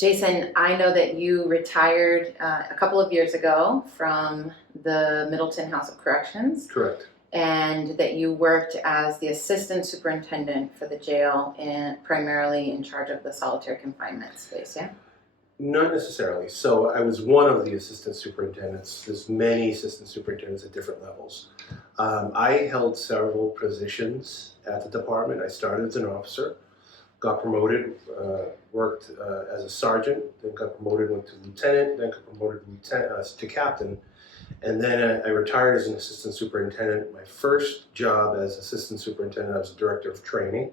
Jason, I know that you retired a couple of years ago from the Middleton House of Corrections. Correct. And that you worked as the assistant superintendent for the jail and primarily in charge of the solitary confinement space, yeah? Not necessarily. So I was one of the assistant superintendents. There's many assistant superintendents at different levels. I held several positions at the department. I started as an officer, got promoted, worked as a sergeant, then got promoted, went to lieutenant, then got promoted to captain. And then I retired as an assistant superintendent. My first job as assistant superintendent, I was the director of training,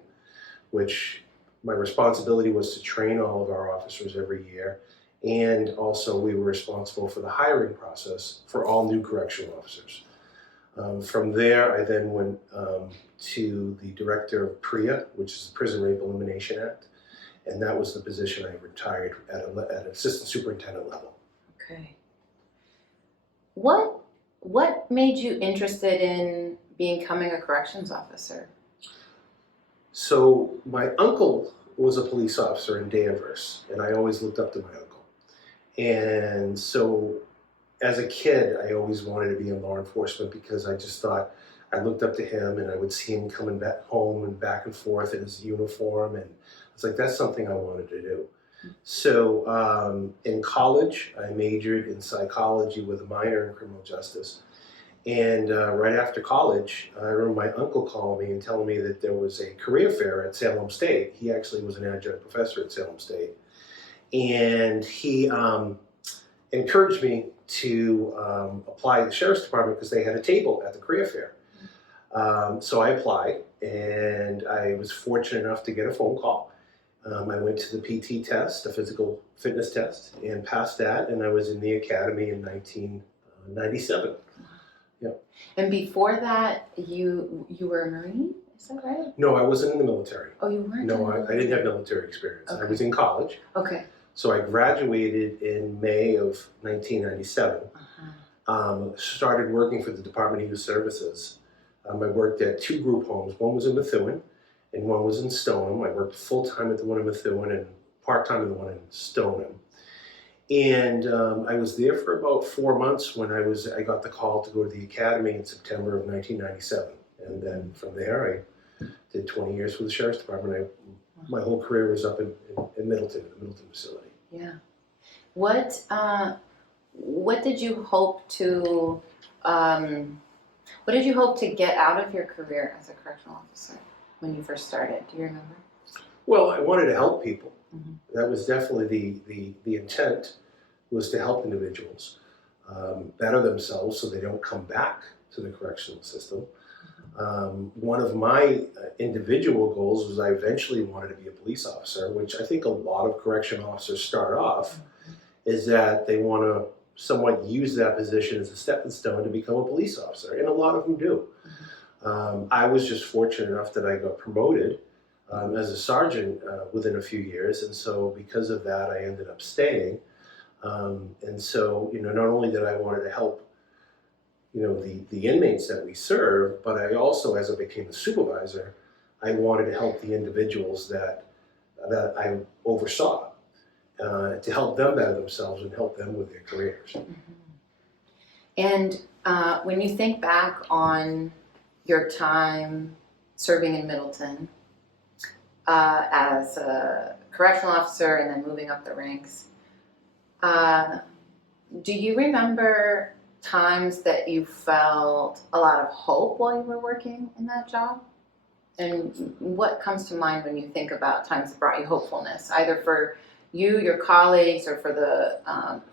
which my responsibility was to train all of our officers every year. And also we were responsible for the hiring process for all new correctional officers. From there, I then went to the director of PREA, which is the Prison Rape Elimination Act. And that was the position I retired at an assistant superintendent level. Okay. What made you interested in becoming a corrections officer? So my uncle was a police officer in Danvers, and I always looked up to my uncle. And so as a kid, I always wanted to be in law enforcement because I just thought I looked up to him and I would see him coming back home and back and forth in his uniform. And it's like, that's something I wanted to do. So in college, I majored in psychology with a minor in criminal justice. And right after college, I remember my uncle calling me and telling me that there was a career fair at Salem State. He actually was an adjunct professor at Salem State. And he encouraged me to apply to the Sheriff's Department because they had a table at the career fair. So I applied, and I was fortunate enough to get a phone call. I went to the PT test, the physical fitness test, and passed that, and I was in the academy in 1997. Yeah. And before that, you were a Marine, is that right? No, I wasn't in the military. Oh, you weren't? No, I didn't have military experience. Okay. I was in college. Okay. So I graduated in May of 1997. Started working for the Department of Youth Services. I worked at two group homes. One was in Methuen, and one was in Stoneham. I worked full-time at the one in Methuen and part-time at the one in Stoneham. And I was there for about 4 months when I got the call to go to the academy in September of 1997. And then from there, I did 20 years with the Sheriff's Department. My whole career was up in Middleton, in the Middleton facility. Yeah. What did you hope to get out of your career as a correctional officer when you first started? Do you remember? Well, I wanted to help people. That was definitely the intent, was to help individuals better themselves so they don't come back to the correctional system. One of my individual goals was I eventually wanted to be a police officer, which I think a lot of correctional officers start off, is that they want to somewhat use that position as a stepping stone to become a police officer, and a lot of them do. I was just fortunate enough that I got promoted as a sergeant within a few years, and so because of that, I ended up staying. And so, not only did I wanted to help, the inmates that we serve, but I also, as I became a supervisor, I wanted to help the individuals that I oversaw, to help them better themselves and help them with their careers. And when you think back on your time serving in Middleton as a correctional officer and then moving up the ranks, do you remember times that you felt a lot of hope while you were working in that job? And what comes to mind when you think about times that brought you hopefulness, either for you, your colleagues, or for the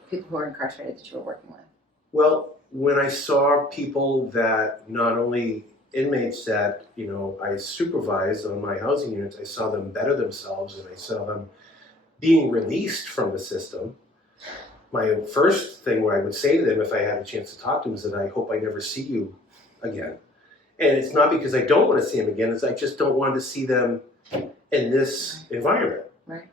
people who are incarcerated that you were working with? Well, when I saw people that, not only inmates that I supervised on my housing units, I saw them better themselves and I saw them being released from the system. My first thing where I would say to them if I had a chance to talk to them is that I hope I never see you again. And it's not because I don't want to see them again, it's I just don't want to see them in this environment. Right.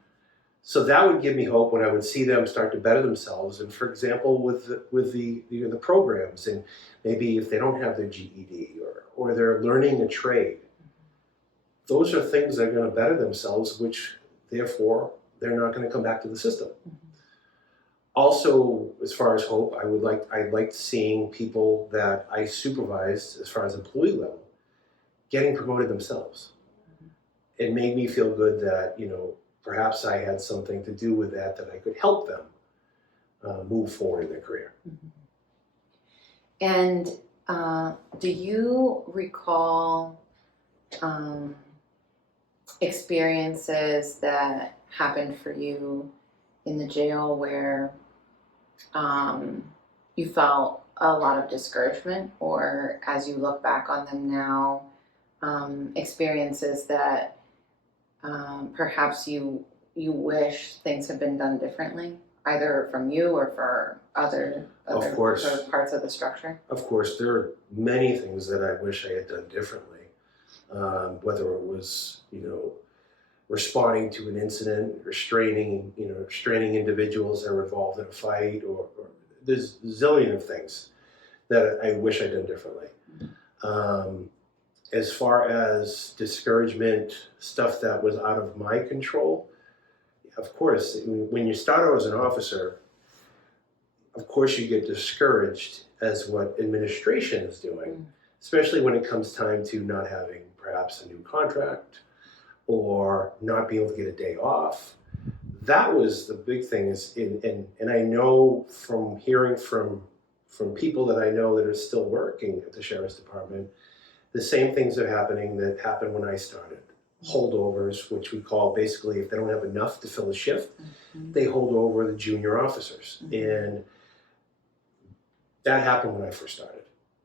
So that would give me hope when I would see them start to better themselves. And for example, with the programs, and maybe if they don't have their GED or they're learning a trade, those are things that are going to better themselves, which therefore they're not going to come back to the system. Also, as far as hope, I liked seeing people that I supervised as far as employee level getting promoted themselves. It made me feel good that, perhaps I had something to do with that I could help them move forward in their career. And do you recall experiences that happened for you in the jail where you felt a lot of discouragement, or as you look back on them now, experiences that perhaps you wish things had been done differently, either from you or for other Of course. parts of the structure? Of course, there are many things that I wish I had done differently, whether it was, responding to an incident, restraining individuals that were involved in a fight, or there's a zillion of things that I wish I'd done differently. As far as discouragement, stuff that was out of my control, of course, when you start out as an officer, of course you get discouraged as what administration is doing, especially when it comes time to not having perhaps a new contract or not being able to get a day off. That was the big thing, and I know from hearing from people that I know that are still working at the Sheriff's Department, the same things are happening that happened when I started. Holdovers, which we call basically if they don't have enough to fill a shift, they hold over the junior officers. And that happened when I first started.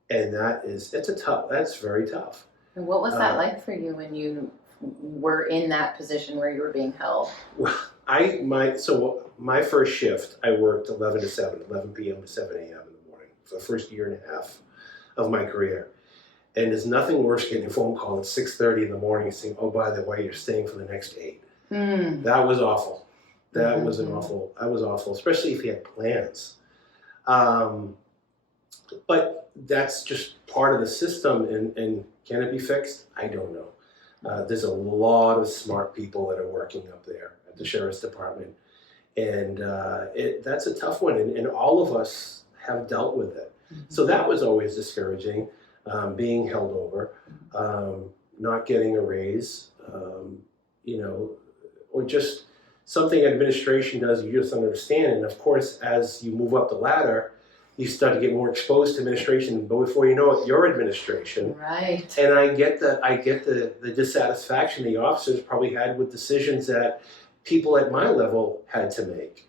And that's very tough. And what was that like for you when you were in that position where you were being held? Well, my first shift, I worked 11 to 7, 11 p.m. to 7 a.m. in the morning for the first year and a half of my career. And there's nothing worse getting a phone call at 6:30 in the morning saying, "Oh, by the way, you're staying for the next 8." That was awful. That was awful, especially if you had plans. But that's just part of the system, and can it be fixed? I don't know. There's a lot of smart people that are working up there at the Sheriff's Department, and that's a tough one, and all of us have dealt with it. So that was always discouraging, being held over, not getting a raise, or just something administration does you just don't understand. And of course, as you move up the ladder, you start to get more exposed to administration, but before you know it, you're administration. Right. And I get the dissatisfaction the officers probably had with decisions that people at my level had to make.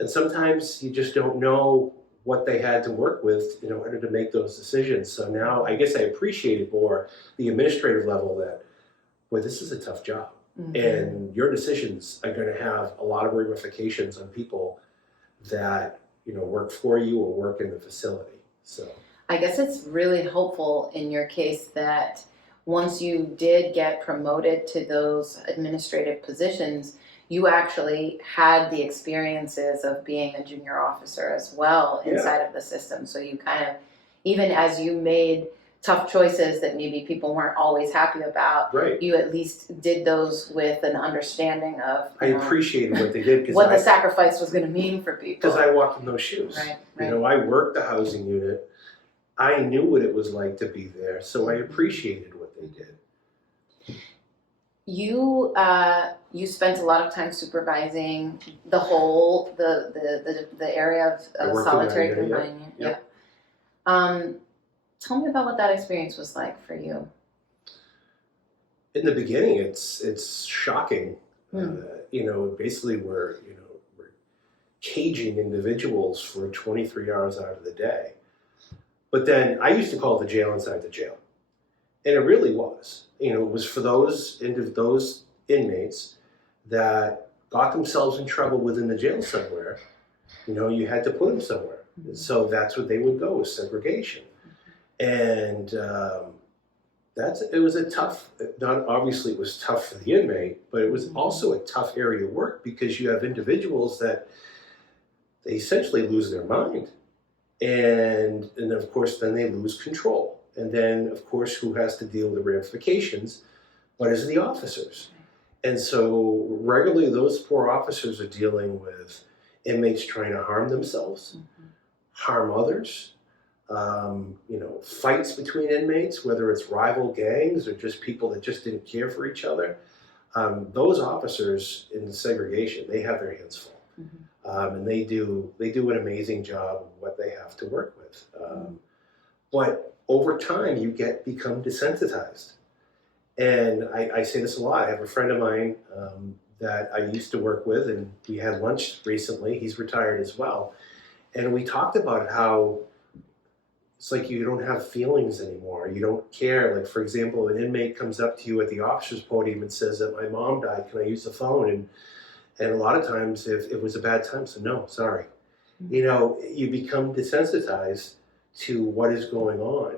And sometimes you just don't know what they had to work with in order to make those decisions. So now I guess I appreciated more the administrative level that, boy, this is a tough job. And your decisions are going to have a lot of ramifications on people that work for you or work in the facility. So I guess it's really hopeful in your case that once you did get promoted to those administrative positions, you actually had the experiences of being a junior officer as well inside of the system. So you kind of, even as you made tough choices that maybe people weren't always happy about, you at least did those with an understanding of I appreciated what they did, what the sacrifice was going to mean for people. Because I walked in those shoes. Right. I worked the housing unit. I knew what it was like to be there, so I appreciated what they did. You spent a lot of time supervising the whole the area of solitary confinement. Tell me about what that experience was like for you. In the beginning, it's shocking. Basically we're caging individuals for 23 hours out of the day. But then I used to call it the jail inside the jail, and it really was. It was for those inmates that got themselves in trouble within the jail somewhere. You had to put them somewhere. So that's what they would go, with segregation. And it was a tough, obviously it was tough for the inmate, but it was also a tough area of work because you have individuals that they essentially lose their mind. And of course, then they lose control. And then, of course, who has to deal with the ramifications? But it's the officers. And so regularly those poor officers are dealing with inmates trying to harm themselves, harm others, fights between inmates, whether it's rival gangs or just people that just didn't care for each other. Those officers in the segregation, they have their hands full. And they do an amazing job of what they have to work with. But over time, you become desensitized. And I say this a lot. I have a friend of mine that I used to work with, and we had lunch recently. He's retired as well. And we talked about how it's like you don't have feelings anymore. You don't care. Like, for example, an inmate comes up to you at the officer's podium and says that my mom died. Can I use the phone? And a lot of times, if it was a bad time, so no, sorry. You become desensitized to what is going on.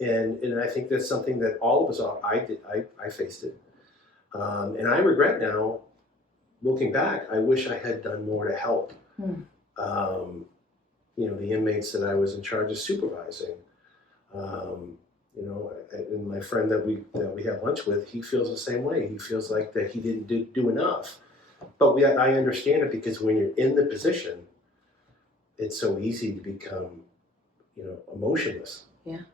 And I think that's something that all of us, I faced it. And I regret now, looking back, I wish I had done more to help. The inmates that I was in charge of supervising. And my friend that we had lunch with, he feels the same way. He feels like that he didn't do enough. But I understand it, because when you're in the position, it's so easy to become, emotionless. Yeah.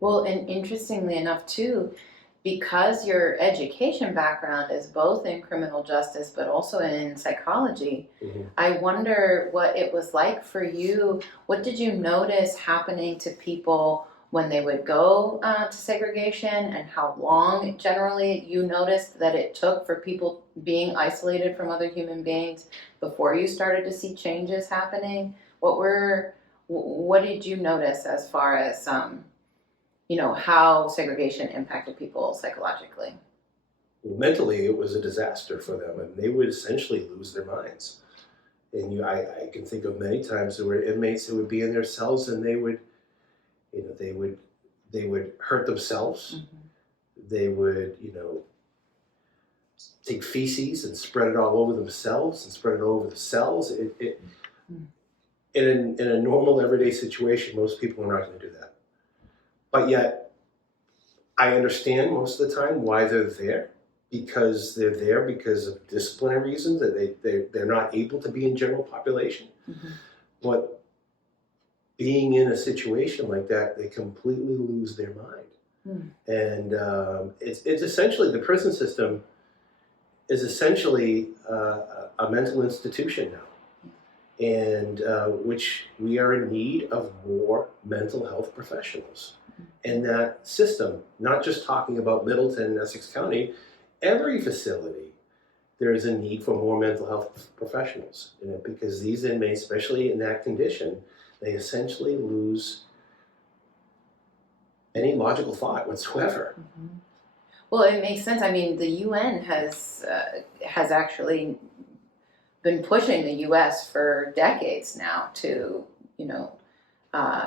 Well, and interestingly enough too, because your education background is both in criminal justice but also in psychology, I wonder what it was like for you. What did you notice happening to people when they would go to segregation, and how long generally you noticed that it took for people being isolated from other human beings before you started to see changes happening? What did you notice as far as how segregation impacted people psychologically? Well, mentally, it was a disaster for them, and they would essentially lose their minds. And I can think of many times there were inmates who would be in their cells, and they would hurt themselves. They would, take feces and spread it all over themselves and spread it all over the cells. In a normal everyday situation, most people are not going to do that. But yet, I understand most of the time why they're there, because they're there because of disciplinary reasons, that they're not able to be in general population. But being in a situation like that, they completely lose their mind. And it's essentially, the prison system is essentially a mental institution now. And which we are in need of more mental health professionals. And that system, not just talking about Middleton and Essex County, every facility, there is a need for more mental health professionals. Because these inmates, especially in that condition, they essentially lose any logical thought whatsoever. Well, it makes sense. I mean, the UN has actually been pushing the U.S. for decades now to,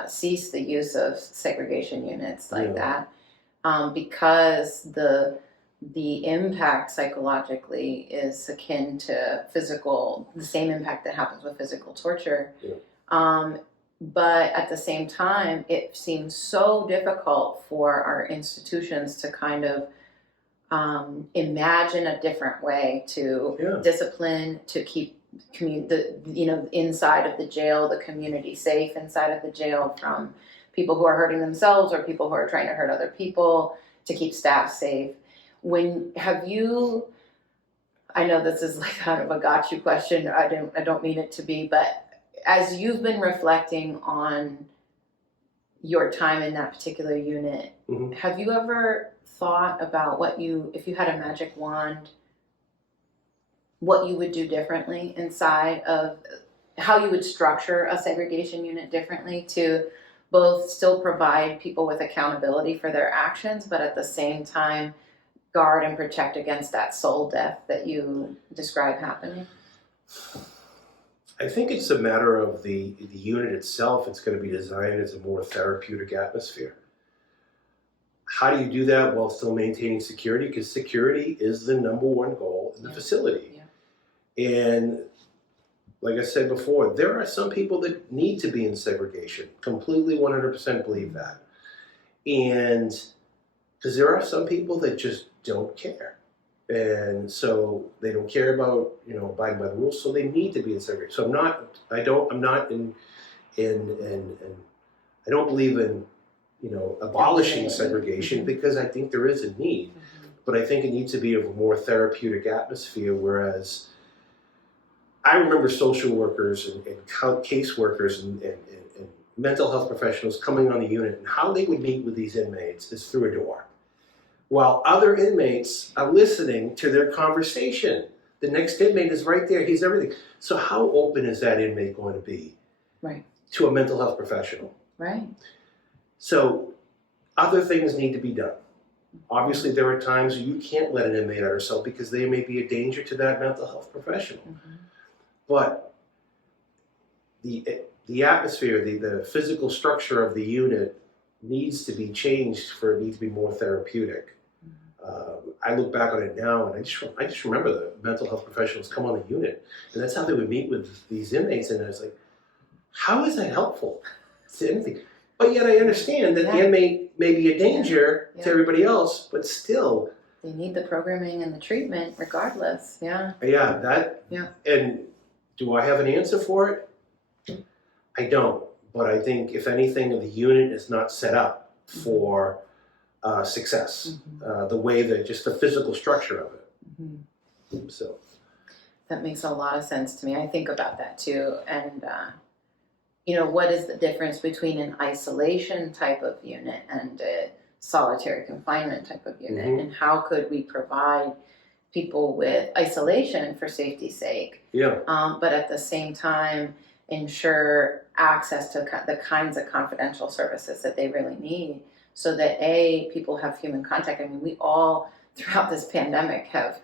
cease the use of segregation units like that, because the impact psychologically is akin to the same impact that happens with physical torture. But at the same time, it seems so difficult for our institutions to kind of imagine a different way to discipline, to keep inside of the jail, the community safe inside of the jail from people who are hurting themselves or people who are trying to hurt other people, to keep staff safe. I know this is like kind of a got you question. I don't mean it to be, but as you've been reflecting on your time in that particular unit, have you ever thought about if you had a magic wand, what you would do differently inside of how you would structure a segregation unit differently to both still provide people with accountability for their actions, but at the same time guard and protect against that soul death that you describe happening? I think it's a matter of the unit itself. It's going to be designed as a more therapeutic atmosphere. How do you do that while still maintaining security? Because security is the number one goal in the facility. And like I said before, there are some people that need to be in segregation. Completely 100% believe that. And because there are some people that just don't care. And so they don't care about, abiding by the rules, so they need to be in segregation. So I'm not in I don't believe in, abolishing segregation, because I think there is a need, but I think it needs to be of a more therapeutic atmosphere. Whereas I remember social workers and caseworkers and mental health professionals coming on the unit, and how they would meet with these inmates is through a door, while other inmates are listening to their conversation. The next inmate is right there, he's everything. So how open is that inmate going to be to a mental health professional? Right. So other things need to be done. Obviously, there are times you can't let an inmate out of cell because they may be a danger to that mental health professional. But the atmosphere, the physical structure of the unit needs to be changed for it to be more therapeutic. I look back on it now, and I just remember the mental health professionals come on the unit, and that's how they would meet with these inmates. And I was like, how is that helpful to anything? But yet I understand that the inmate may be a danger to everybody else, but still. They need the programming and the treatment regardless, And do I have an answer for it? I don't. But I think, if anything, the unit is not set up for success, the way that just the physical structure of it. So that makes a lot of sense to me. I think about that too. And what is the difference between an isolation type of unit and a solitary confinement type of unit? And how could we provide people with isolation for safety's sake, but at the same time ensure access to the kinds of confidential services that they really need, so that people have human contact. I mean, we all throughout this pandemic have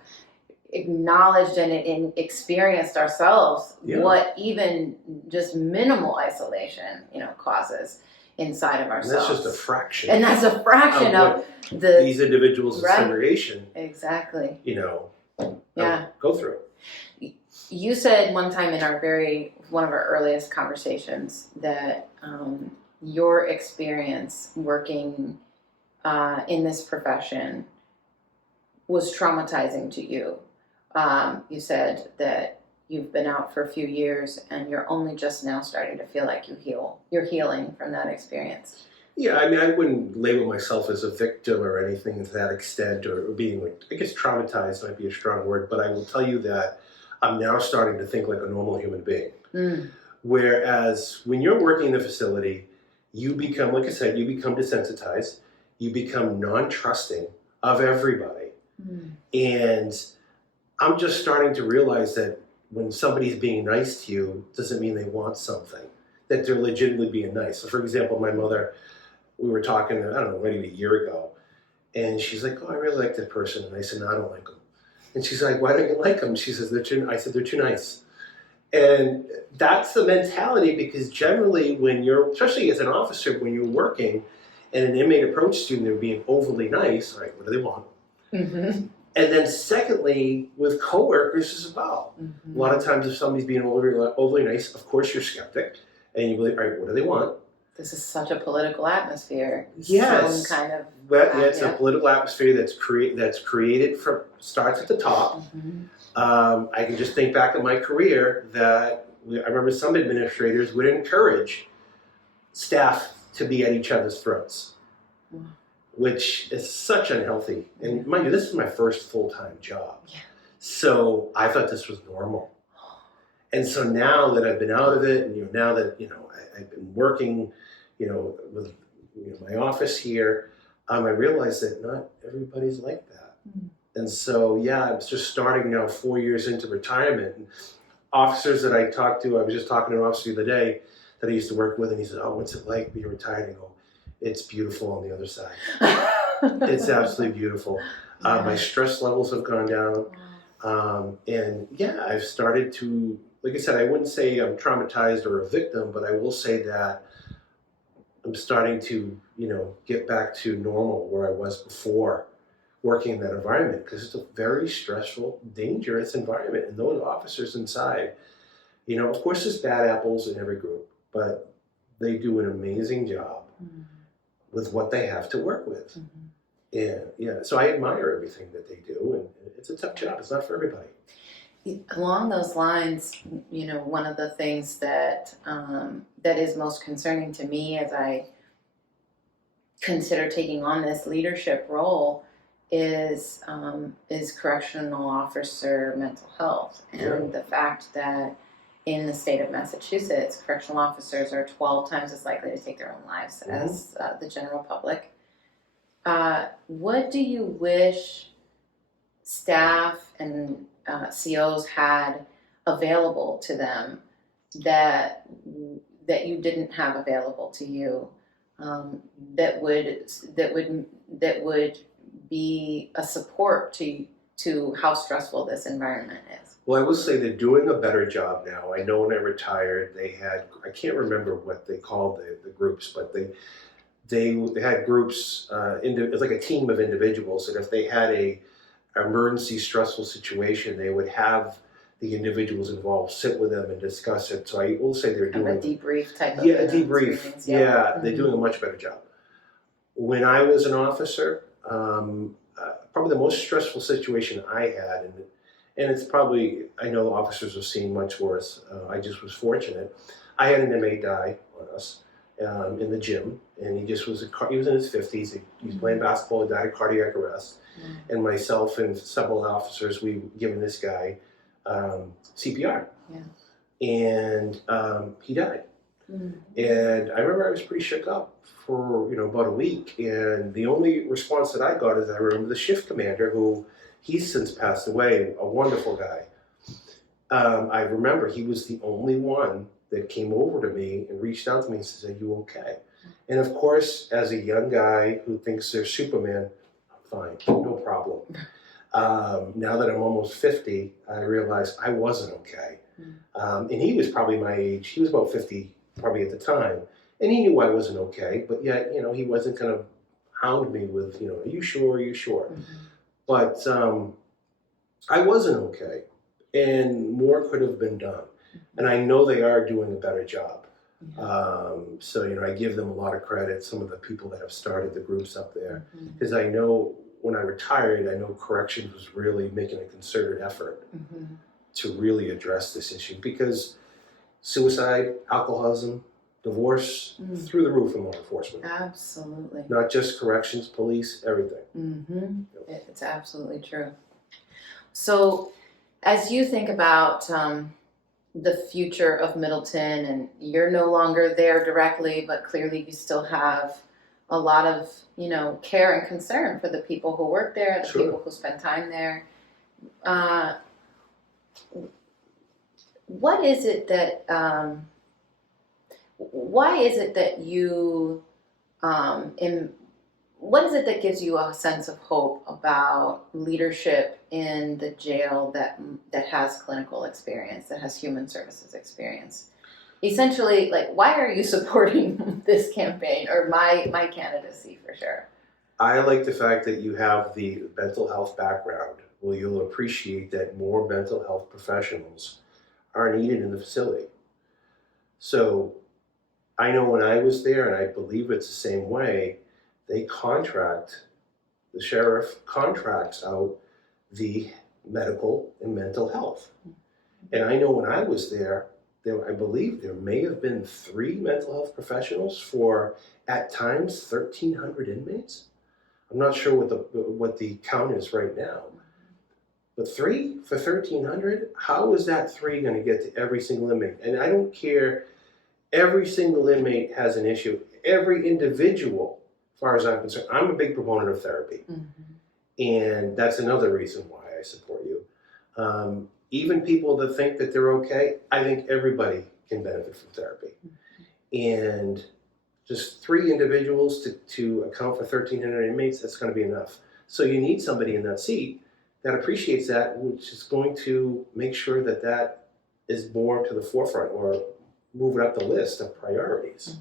acknowledged and experienced ourselves what even just minimal isolation, causes inside of ourselves. And that's just a fraction. And that's a fraction of these individuals in segregation. Exactly. Go through. You said one time in one of our earliest conversations that your experience working in this profession was traumatizing to you. You said that you've been out for a few years and you're only just now starting to feel like you're healing from that experience. Yeah, I mean, I wouldn't label myself as a victim or anything to that extent, or being I guess traumatized might be a strong word, but I will tell you that I'm now starting to think like a normal human being. Whereas when you're working in the facility, you become, like I said, desensitized, you become non-trusting of everybody. And I'm just starting to realize that when somebody's being nice to you, doesn't mean they want something, that they're legitimately being nice. So for example, my mother, we were talking, I don't know, maybe a year ago, and she's like, oh, I really like that person. And I said, no, I don't like them. And she's like, why don't you like them? She says, I said, they're too nice. And that's the mentality, because generally especially as an officer, when you're working and an inmate approaches you and they're being overly nice, all right, what do they want? And then secondly, with coworkers as well. A lot of times if somebody's being overly nice, of course you're skeptic, and you believe, all right, what do they want? This is such a political atmosphere. Yes. Some kind of. It's a political atmosphere that's created starts at the top. I can just think back in my career that I remember some administrators would encourage staff to be at each other's throats, which is such unhealthy. And mind you, this is my first full-time job. So I thought this was normal. And so now that I've been out of it, and now that I've been working, with my office here, I realized that not everybody's like that. And so I was just starting now 4 years into retirement. And officers that I talked to, I was just talking to an officer the other day that I used to work with, and he said, oh, what's it like being retired? And I go, it's beautiful on the other side. It's absolutely beautiful. My stress levels have gone down. And I've started to, like I said, I wouldn't say I'm traumatized or a victim, but I will say that I'm starting to, get back to normal where I was before working in that environment, because it's a very stressful, dangerous environment. And those officers inside, of course there's bad apples in every group, but they do an amazing job with what they have to work with. Yeah. So I admire everything that they do, and it's a tough job. It's not for everybody. Along those lines, one of the things that that is most concerning to me as I consider taking on this leadership role is correctional officer mental health, and the fact that in the state of Massachusetts, correctional officers are 12 times as likely to take their own lives as the general public. What do you wish staff and COs had available to them that you didn't have available to you, that would be a support to how stressful this environment is? Well, I will say they're doing a better job now. I know when I retired, they had, I can't remember what they called the groups, but they had groups, it's like a team of individuals, and if they had a emergency stressful situation, they would have the individuals involved sit with them and discuss it. So I will say they're doing a debrief type of a debrief. trainings, They're doing a much better job. When I was an officer, probably the most stressful situation I had, and it's probably, I know officers have seen much worse. I just was fortunate. I had an inmate die on us in the gym, and he was in his 50s. He was playing basketball. He died of cardiac arrest. And myself and several officers, we given this guy CPR. And he died. And I remember I was pretty shook up for about a week, and the only response that I got is I remember the shift commander, who he's since passed away, a wonderful guy. I remember he was the only one that came over to me and reached out to me and said, "Are you okay?" And of course, as a young guy who thinks they're Superman, fine, no problem. Now that I'm almost 50, I realized I wasn't okay. And he was probably my age. He was about 50 probably at the time. And he knew I wasn't okay, but yet, he wasn't going to hound me with, "Are you sure? Are you sure?" But I wasn't okay, and more could have been done. And I know they are doing a better job. So, I give them a lot of credit, some of the people that have started the groups up there, because I know when I retired, I know corrections was really making a concerted effort to really address this issue, because suicide, alcoholism, divorce, through the roof in law enforcement. Absolutely. Not just corrections, police, everything. It's absolutely true. So as you think about the future of Middleton, and you're no longer there directly, but clearly you still have a lot of, care and concern for the people who work there, the people who spend time there. What is it that, why is it that you, what is it that gives you a sense of hope about leadership in the jail that has clinical experience, that has human services experience? Essentially, why are you supporting this campaign, or my candidacy for sure? I like the fact that you have the mental health background. Well, you'll appreciate that more mental health professionals are needed in the facility. So I know when I was there, and I believe it's the same way, the sheriff contracts out the medical and mental health. And I know when I was there, I believe there may have been 3 mental health professionals for, at times, 1,300 inmates. I'm not sure what the count is right now. But 3 for 1,300? How is that 3 going to get to every single inmate? And I don't care, every single inmate has an issue. Every individual, as far as I'm concerned, I'm a big proponent of therapy. And that's another reason why I support you. Even people that think that they're okay, I think everybody can benefit from therapy. And just 3 individuals to account for 1,300 inmates, that's going to be enough. So you need somebody in that seat that appreciates that, which is going to make sure that that is more to the forefront, or move it up the list of priorities.